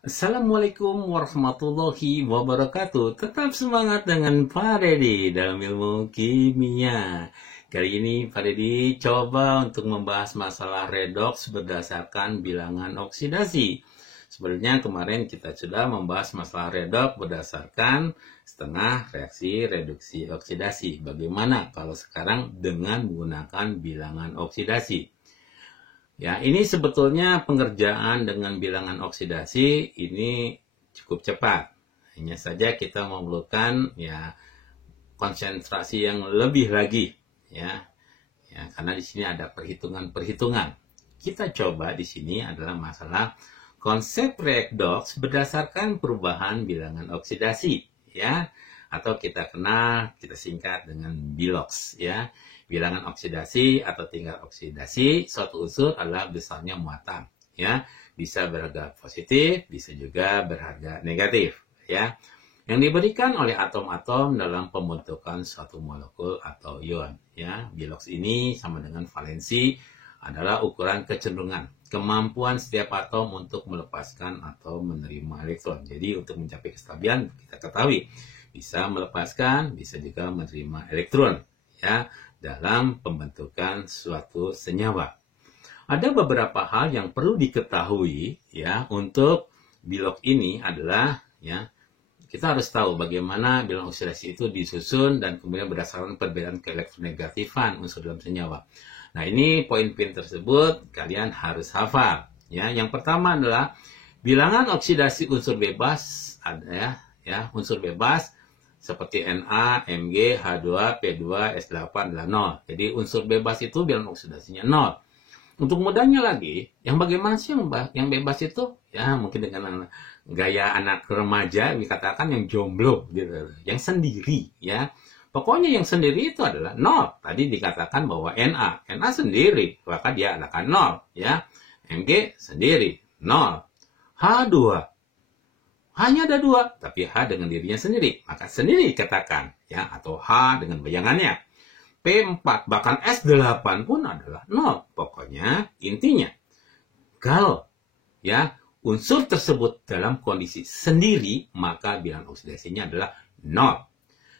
Assalamualaikum warahmatullahi wabarakatuh. Tetap semangat dengan Pak Deddy dalam ilmu kimia. Kali ini Pak Deddy coba untuk membahas masalah redoks berdasarkan bilangan oksidasi. Sebenarnya kemarin kita sudah membahas masalah redoks berdasarkan setengah reaksi reduksi oksidasi. Bagaimana kalau sekarang dengan menggunakan bilangan oksidasi? Ya, ini sebetulnya pengerjaan dengan bilangan oksidasi ini cukup cepat. Hanya saja kita memerlukan ya konsentrasi yang lebih lagi ya. Ya, karena di sini ada perhitungan-perhitungan. Kita coba di sini adalah masalah konsep redoks berdasarkan perubahan bilangan oksidasi ya, atau kita singkat dengan biloks ya. Bilangan oksidasi atau tingkat oksidasi suatu unsur adalah besarnya muatan ya, bisa berharga positif, bisa juga berharga negatif ya, yang diberikan oleh atom-atom dalam pembentukan suatu molekul atau ion ya. Biloks ini sama dengan valensi, adalah ukuran kecenderungan kemampuan setiap atom untuk melepaskan atau menerima elektron. Jadi untuk mencapai kestabilan kita ketahui bisa melepaskan, bisa juga menerima elektron ya dalam pembentukan suatu senyawa. Ada beberapa hal yang perlu diketahui ya untuk biloks ini adalah ya, kita harus tahu bagaimana bilangan oksidasi itu disusun dan kemudian berdasarkan perbedaan keelektronegatifan unsur dalam senyawa. Nah, ini poin-poin tersebut kalian harus hafal ya. Yang pertama adalah bilangan oksidasi unsur bebas ada ya, unsur bebas seperti Na, Mg, H2, P2, S8 adalah 0. Jadi unsur bebas itu bilangan oksidasinya 0. Untuk mudahnya lagi, yang bagaimana sih yang bebas itu? Ya mungkin dengan gaya anak remaja dikatakan yang jomblo gitu, yang sendiri ya. Pokoknya yang sendiri itu adalah 0. Tadi dikatakan bahwa Na sendiri, maka dia akan 0 ya. Mg sendiri 0. H2 hanya ada 2, tapi H dengan dirinya sendiri, maka sendiri dikatakan ya, atau H dengan bayangannya. P4 bahkan S8 pun adalah 0. Pokoknya intinya kalau ya unsur tersebut dalam kondisi sendiri, maka bilangan oksidasinya adalah 0.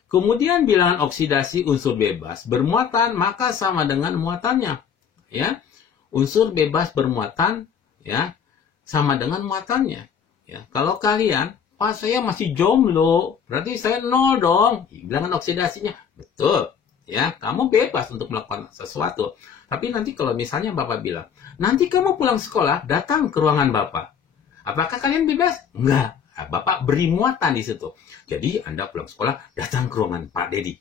Kemudian bilangan oksidasi unsur bebas bermuatan, maka sama dengan muatannya ya. Unsur bebas bermuatan ya sama dengan muatannya. Ya, kalau kalian, Pak saya masih jomblo, berarti saya 0 dong. Bilangan oksidasinya betul. Ya, kamu bebas untuk melakukan sesuatu. Tapi nanti kalau misalnya Bapak bilang, nanti kamu pulang sekolah, datang ke ruangan Bapak. Apakah kalian bebas? Enggak. Nah, Bapak beri muatan di situ. Jadi Anda pulang sekolah, datang ke ruangan Pak Deddy.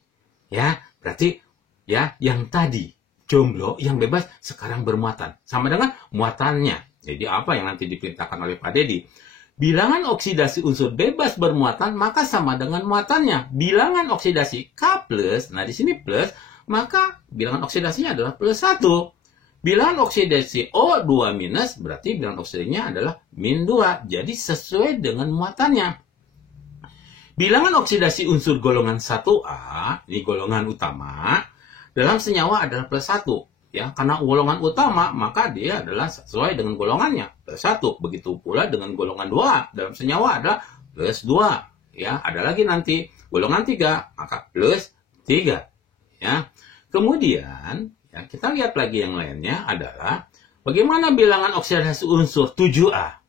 Ya, berarti ya yang tadi jomblo, yang bebas sekarang bermuatan. Sama dengan muatannya. Jadi apa yang nanti diperintahkan oleh Pak Deddy? Bilangan oksidasi unsur bebas bermuatan maka sama dengan muatannya. Bilangan oksidasi K+, nah di sini plus, maka bilangan oksidasinya adalah plus 1. Bilangan oksidasi O2- berarti bilangan oksidasinya adalah min 2. Jadi sesuai dengan muatannya. Bilangan oksidasi unsur golongan 1A, ini golongan utama, dalam senyawa adalah plus 1. Ya, karena golongan utama, maka dia adalah sesuai dengan golongannya, plus 1. Begitu pula dengan golongan 2, dalam senyawa adalah plus 2. Ya, ada lagi nanti golongan 3, maka plus 3. Ya. Kemudian, ya, kita lihat lagi yang lainnya adalah bagaimana bilangan oksidasi unsur 7A.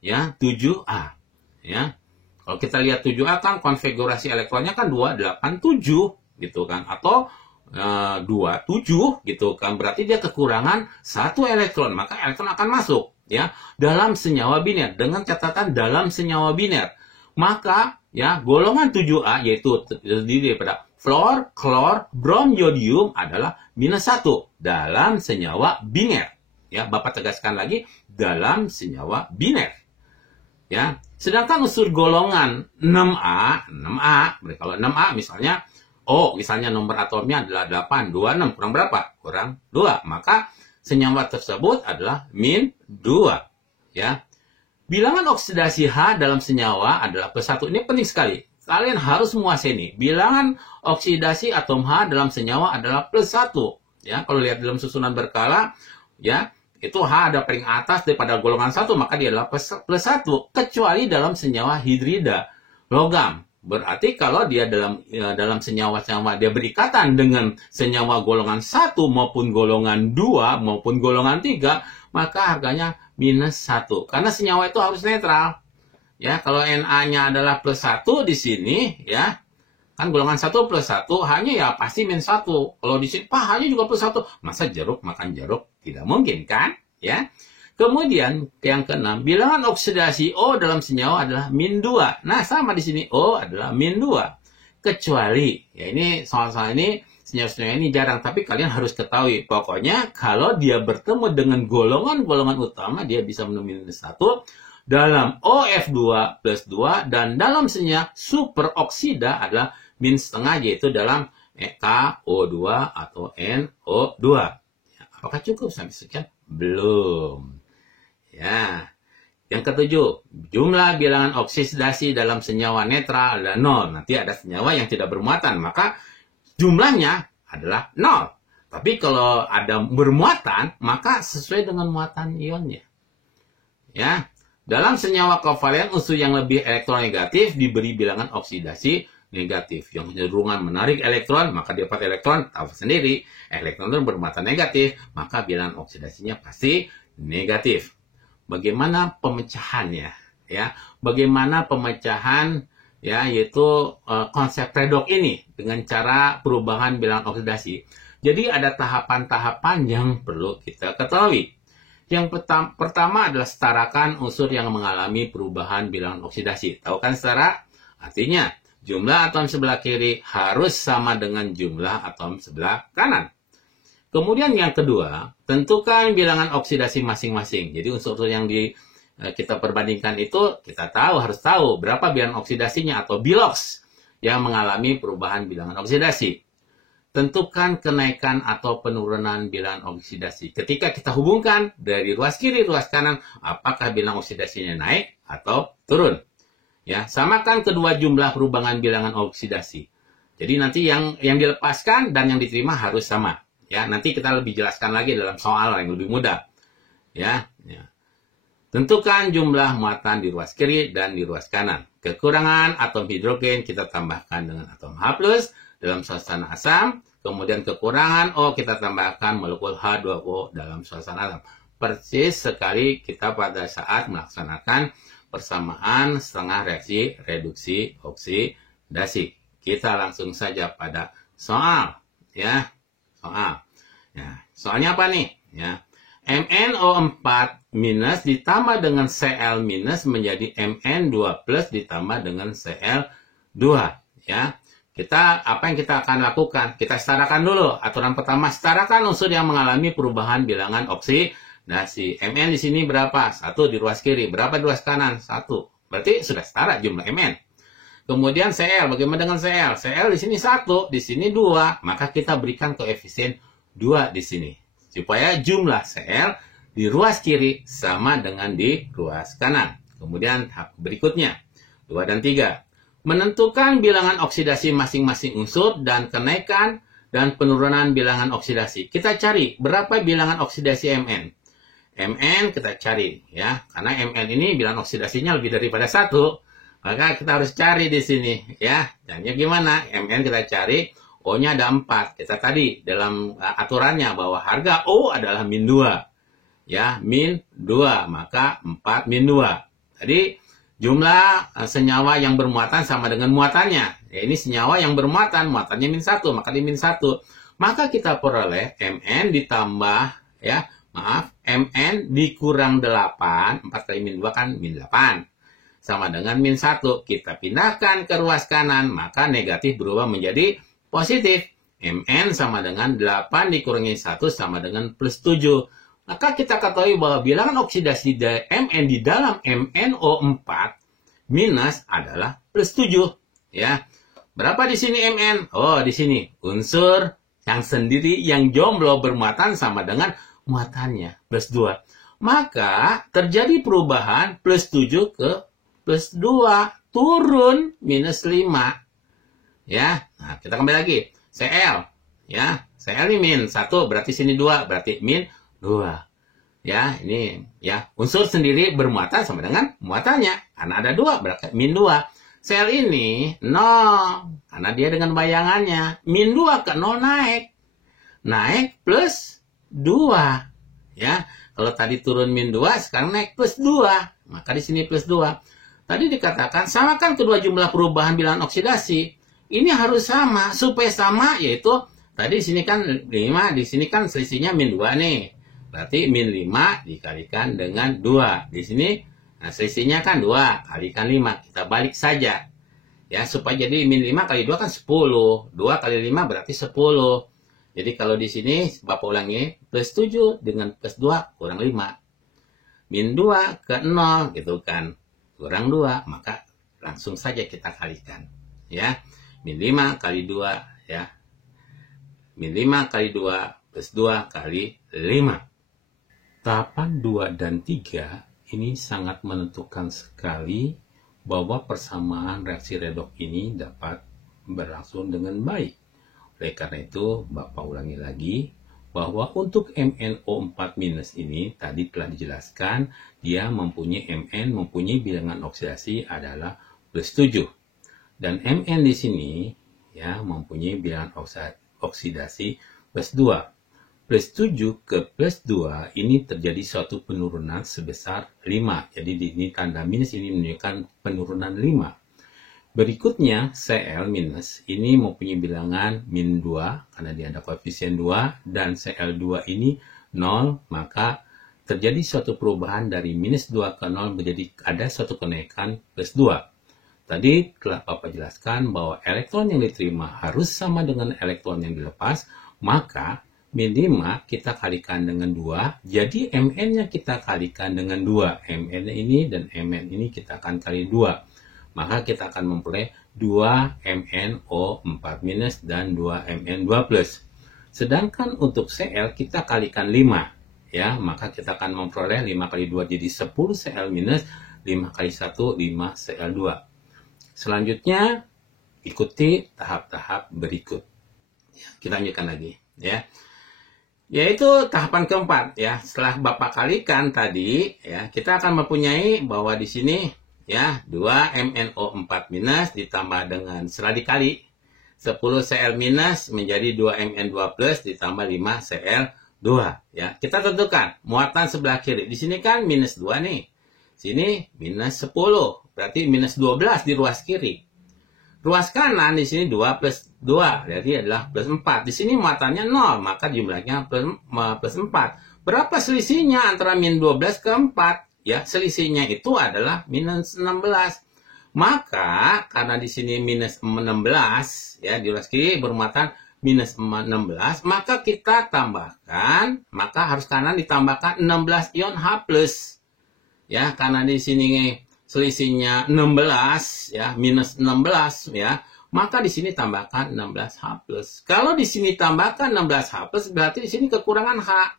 Ya, 7A. Ya. Kalau kita lihat 7A kan konfigurasi elektronnya kan 287 gitu kan, atau 27 gitu kan, berarti dia kekurangan 1 elektron, maka elektron akan masuk ya dalam senyawa biner dengan catatan dalam senyawa biner. Maka ya golongan 7A yaitu terdiri daripada fluor, klor, brom, yodium adalah minus 1 dalam senyawa biner. Ya, Bapak tegaskan lagi dalam senyawa biner. Ya, sedangkan unsur golongan 6A, kalau 6A misalnya misalnya nomor atomnya adalah 8, 26, kurang berapa? Kurang 2. Maka senyawa tersebut adalah min 2. Ya. Bilangan oksidasi H dalam senyawa adalah plus 1. Ini penting sekali. Kalian harus menguasai ini. Bilangan oksidasi atom H dalam senyawa adalah plus 1. Ya, kalau lihat dalam susunan berkala, ya, itu H ada paling atas daripada golongan 1, maka dia adalah plus 1. Kecuali dalam senyawa hidrida, logam. Berarti kalau dia dalam senyawa-senyawa dia berikatan dengan senyawa golongan 1 maupun golongan 2 maupun golongan 3, maka harganya minus 1. Karena senyawa itu harus netral. Ya, kalau Na-nya adalah plus 1 di sini, ya, kan golongan 1 plus 1, hanya ya pasti minus 1. Kalau di sini, Pak, hanya juga plus 1. Masa jeruk makan jeruk? Tidak mungkin, kan? Ya. Kemudian, yang keenam, bilangan oksidasi O dalam senyawa adalah min 2. Nah, sama di sini, O adalah min 2. Kecuali, ya ini soal-soal ini, senyawa-senyawa ini jarang, tapi kalian harus ketahui. Pokoknya, kalau dia bertemu dengan golongan-golongan utama, dia bisa menemui minus 1. Dalam OF2 plus 2, dan dalam senyawa superoksida adalah min setengah, yaitu dalam KO2 atau NO2. Ya, apakah cukup sampai sekian? Belum. Ya, yang ketujuh, jumlah bilangan oksidasi dalam senyawa netral adalah 0. Nanti ada senyawa yang tidak bermuatan, maka jumlahnya adalah 0. Tapi kalau ada bermuatan, maka sesuai dengan muatan ionnya. Ya, dalam senyawa kovalen, unsur yang lebih elektronegatif diberi bilangan oksidasi negatif. Yang cenderungan menarik elektron, maka dia dapat elektron, tahu sendiri. Elektron itu bermuatan negatif, maka bilangan oksidasinya pasti negatif. Bagaimana pemecahannya? Ya, bagaimana pemecahan, ya, yaitu konsep redox ini dengan cara perubahan bilangan oksidasi. Jadi ada tahapan-tahapan yang perlu kita ketahui. Yang pertama adalah setarakan unsur yang mengalami perubahan bilangan oksidasi. Tahu kan setara? Artinya jumlah atom sebelah kiri harus sama dengan jumlah atom sebelah kanan. Kemudian yang kedua, tentukan bilangan oksidasi masing-masing. Jadi unsur-unsur yang kita perbandingkan itu, kita harus tahu berapa bilangan oksidasinya atau bilox yang mengalami perubahan bilangan oksidasi. Tentukan kenaikan atau penurunan bilangan oksidasi. Ketika kita hubungkan dari ruas kiri, ruas kanan, apakah bilangan oksidasinya naik atau turun. Ya, samakan kedua jumlah perubahan bilangan oksidasi. Jadi nanti yang dilepaskan dan yang diterima harus sama. Ya, nanti kita lebih jelaskan lagi dalam soal yang lebih mudah. Ya. Tentukan jumlah muatan di ruas kiri dan di ruas kanan. Kekurangan atom hidrogen kita tambahkan dengan atom H+ dalam suasana asam. Kemudian kekurangan O kita tambahkan molekul H2O dalam suasana asam. Persis sekali kita pada saat melaksanakan persamaan setengah reaksi reduksi oksidasi. Kita langsung saja pada soal. Ya. Soalnya apa nih? Ya. MnO4 minus ditambah dengan Cl minus menjadi Mn2 plus ditambah dengan Cl2. Ya. Apa yang kita akan lakukan? Kita setarakan dulu. Aturan pertama, setarakan unsur yang mengalami perubahan bilangan oksidasi. Mn di sini berapa? 1 di ruas kiri. Berapa di ruas kanan? 1. Berarti sudah setara jumlah Mn. Kemudian Cl, bagaimana dengan Cl? Cl di sini 1, di sini 2. Maka kita berikan koefisien 2 di sini. Supaya jumlah Cl di ruas kiri sama dengan di ruas kanan. Kemudian tahap berikutnya, 2 dan 3. Menentukan bilangan oksidasi masing-masing unsur dan kenaikan dan penurunan bilangan oksidasi. Kita cari berapa bilangan oksidasi Mn. Mn kita cari, ya. Karena Mn ini bilangan oksidasinya lebih daripada 1. Maka kita harus cari di sini, ya. Caranya gimana? Mn kita cari, O-nya ada 4. Kita tadi dalam aturannya bahwa harga O adalah min 2. Ya, min 2. Maka 4 min 2. Jadi jumlah senyawa yang bermuatan sama dengan muatannya. Ya, ini senyawa yang bermuatan, muatannya min 1, maka di min 1. Maka kita peroleh Mn ditambah, ya, Mn dikurang 8. 4 kali min 2 kan min 8. Sama dengan min 1. Kita pindahkan ke ruas kanan, maka negatif berubah menjadi positif. Mn sama dengan 8 dikurangi 1 sama dengan plus 7. Maka kita ketahui bahwa bilangan oksidasi dari Mn di dalam MnO4 minus adalah plus 7. Ya. Berapa di sini Mn? Oh, di sini unsur yang sendiri yang jomblo bermuatan sama dengan muatannya plus 2. Maka terjadi perubahan plus 7 ke plus 2, turun minus 5. Ya, nah kita kembali lagi. Cl, ya, Cl ini min 1, berarti sini 2, berarti min 2. Ya, ini ya, unsur sendiri bermuatan sama dengan muatannya. Karena ada 2, berarti min 2. Sel ini 0, karena dia dengan bayangannya. Min 2 ke 0 naik. Naik plus 2. Ya, kalau tadi turun min 2, sekarang naik plus 2. Maka di sini plus 2. Tadi dikatakan samakan kedua jumlah perubahan bilangan oksidasi. Ini harus sama, supaya sama yaitu tadi di sini kan 5, di sini kan selisihnya min 2 nih. Berarti min 5 dikalikan dengan 2. Di sini nah selisihnya kan 2 kalikan 5. Kita balik saja. Ya, supaya jadi min 5 kali 2 kan 10. 2 kali 5 berarti 10. Jadi kalau di sini Bapak ulangi plus 7 dengan plus 2 kurang 5. Min 2 ke 0 gitu kan. Kurang 2, maka langsung saja kita kalikan. Ya, min 5 kali 2 ya. Min 5 kali 2 plus 2 kali 5. Tahapan 2 dan 3 ini sangat menentukan sekali bahwa persamaan reaksi redoks ini dapat berlangsung dengan baik. Oleh karena itu, Bapak ulangi lagi bahwa untuk MnO4- ini tadi telah dijelaskan dia mempunyai bilangan oksidasi adalah plus 7. Dan Mn di sini ya mempunyai bilangan oksidasi plus 2. Plus 7 ke plus 2 ini terjadi suatu penurunan sebesar 5. Jadi di ini tanda minus ini menunjukkan penurunan 5. Berikutnya Cl- ini mempunyai bilangan min 2 karena dia ada koefisien 2 dan Cl2 ini 0, maka terjadi suatu perubahan dari minus 2 ke 0 menjadi ada suatu kenaikan plus 2. Tadi telah Bapak jelaskan bahwa elektron yang diterima harus sama dengan elektron yang dilepas, maka min 5 kita kalikan dengan 2, jadi Mn-nya kita kalikan dengan 2. Mn ini dan Mn ini kita akan kali 2. Maka kita akan memperoleh 2 MnO4- dan 2 Mn2+. Sedangkan untuk Cl kita kalikan 5. Ya, maka kita akan memperoleh 5 kali 2 jadi 10 Cl-, 5 kali 1, 5 Cl2. Selanjutnya, ikuti tahap-tahap berikut. Kita lanjutkan lagi. Ya. Yaitu tahapan keempat ya. Setelah Bapak kalikan tadi ya, kita akan mempunyai bahwa di sini ya 2 MnO4- ditambah dengan setelah dikali 10 Cl- menjadi 2 Mn2+ ditambah 5 Cl2 ya. Kita tentukan muatan sebelah kiri. Di sini kan minus 2 nih. Sini minus 10. Berarti minus 12 di ruas kiri. Ruas kanan di sini 2 plus 2, jadi adalah plus 4. Di sini muatannya 0, maka jumlahnya plus 4. Berapa selisihnya antara min 12 ke 4? Ya, selisihnya itu adalah minus 16. Maka karena di sini minus 16, ya di ruas kiri bermuatan minus 16, maka kita tambahkan, maka harus kanan ditambahkan 16 ion H+. Ya, karena di sini selisihnya 16 ya, minus 16 ya, maka di sini tambahkan 16H+. Kalau di sini tambahkan 16H+, berarti di sini kekurangan H.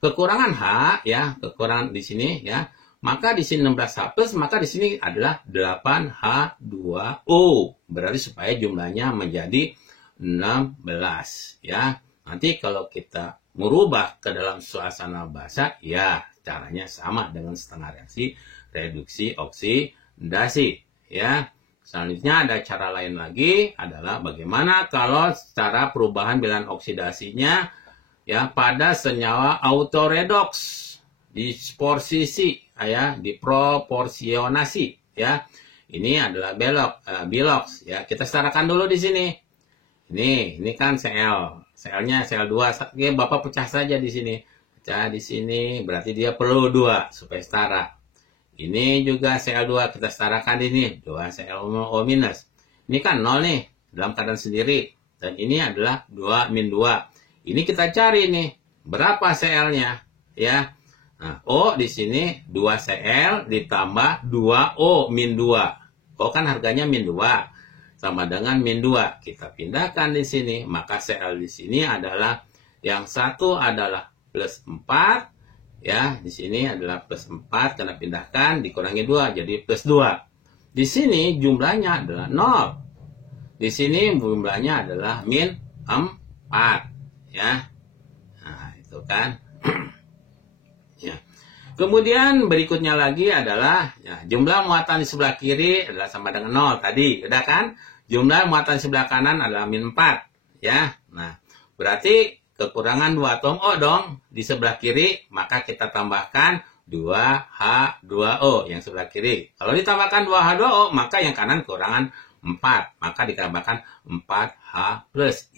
Kekurangan H ya, kekurangan di sini ya. Maka di sini 16H+, maka di sini adalah 8H2O. Berarti supaya jumlahnya menjadi 16 ya. Nanti kalau kita merubah ke dalam suasana basa ya caranya sama dengan setengah reaksi reduksi oksidasi ya. Selanjutnya ada cara lain lagi adalah bagaimana kalau cara perubahan bilangan oksidasinya ya pada senyawa autoredoks di posisi ya di proporsionasi ya. Ini adalah bilox ya. Kita setarakan dulu di sini. Ini kan Cl. Cl-nya Cl2. Oke, Bapak pecah saja di sini. Pecah di sini berarti dia perlu 2 supaya setara. Ini juga Cl2 kita setarakan ini 2 ClO-. Ini kan 0 nih dalam keadaan sendiri dan ini adalah 2 min 2. Ini kita cari nih berapa Cl-nya ya. Nah, O di sini 2 Cl ditambah 2O min 2. O kan harganya min 2 sama dengan min 2. Kita pindahkan di sini, maka Cl di sini adalah yang satu adalah plus 4. Ya, di sini adalah plus 4 karena pindahkan dikurangi 2 jadi plus 2. Di sini jumlahnya adalah 0. Di sini jumlahnya adalah min 4 ya. Nah, itu kan. Ya. Kemudian berikutnya lagi adalah ya, jumlah muatan di sebelah kiri adalah sama dengan 0 tadi, udah kan? Jumlah muatan di sebelah kanan adalah min 4, ya. Nah, berarti kekurangan 2 atom O dong di sebelah kiri, maka kita tambahkan 2H2O yang sebelah kiri. Kalau ditambahkan 2H2O, maka yang kanan kekurangan 4, maka ditambahkan 4H+.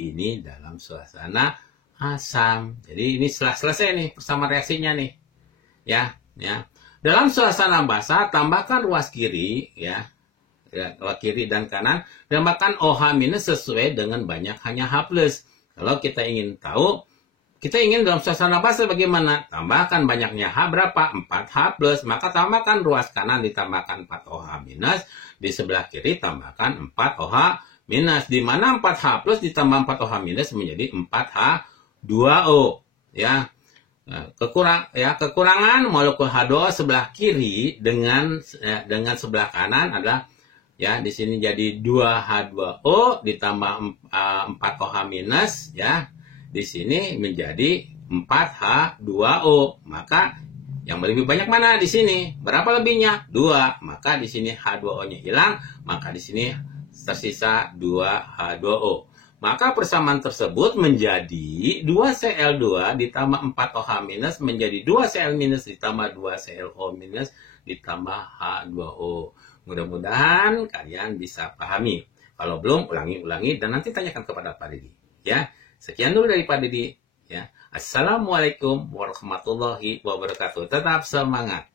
Ini dalam suasana asam. Jadi ini setelah selesai nih persamaan reaksinya nih. Ya. Dalam suasana basa tambahkan ruas kiri ruas kiri dan kanan, tambahkan OH- sesuai dengan banyak hanya H+. Kalau kita ingin tahu, kita ingin dalam suasana basa bagaimana? Tambahkan banyaknya H berapa? 4H+, maka tambahkan ruas kanan ditambahkan 4OH-, di sebelah kiri tambahkan 4OH-, di mana 4H+ ditambah 4OH- menjadi 4H2O, ya. Kekurangan molekul H2O sebelah kiri dengan sebelah kanan adalah ya di sini jadi 2H2O ditambah 4OH- ya. Di sini menjadi 4H2O. Maka yang lebih banyak mana di sini? Berapa lebihnya? 2. Maka di sini H2O-nya hilang, maka di sini tersisa 2H2O. Maka persamaan tersebut menjadi 2Cl2 ditambah 4OH- menjadi 2Cl- ditambah 2ClO- ditambah H2O. Mudah-mudahan kalian bisa pahami. Kalau belum, ulangi dan nanti tanyakan kepada Pak Didi. Ya, sekian dulu dari Pak Didi. Ya, Assalamualaikum warahmatullahi wabarakatuh. Tetap semangat.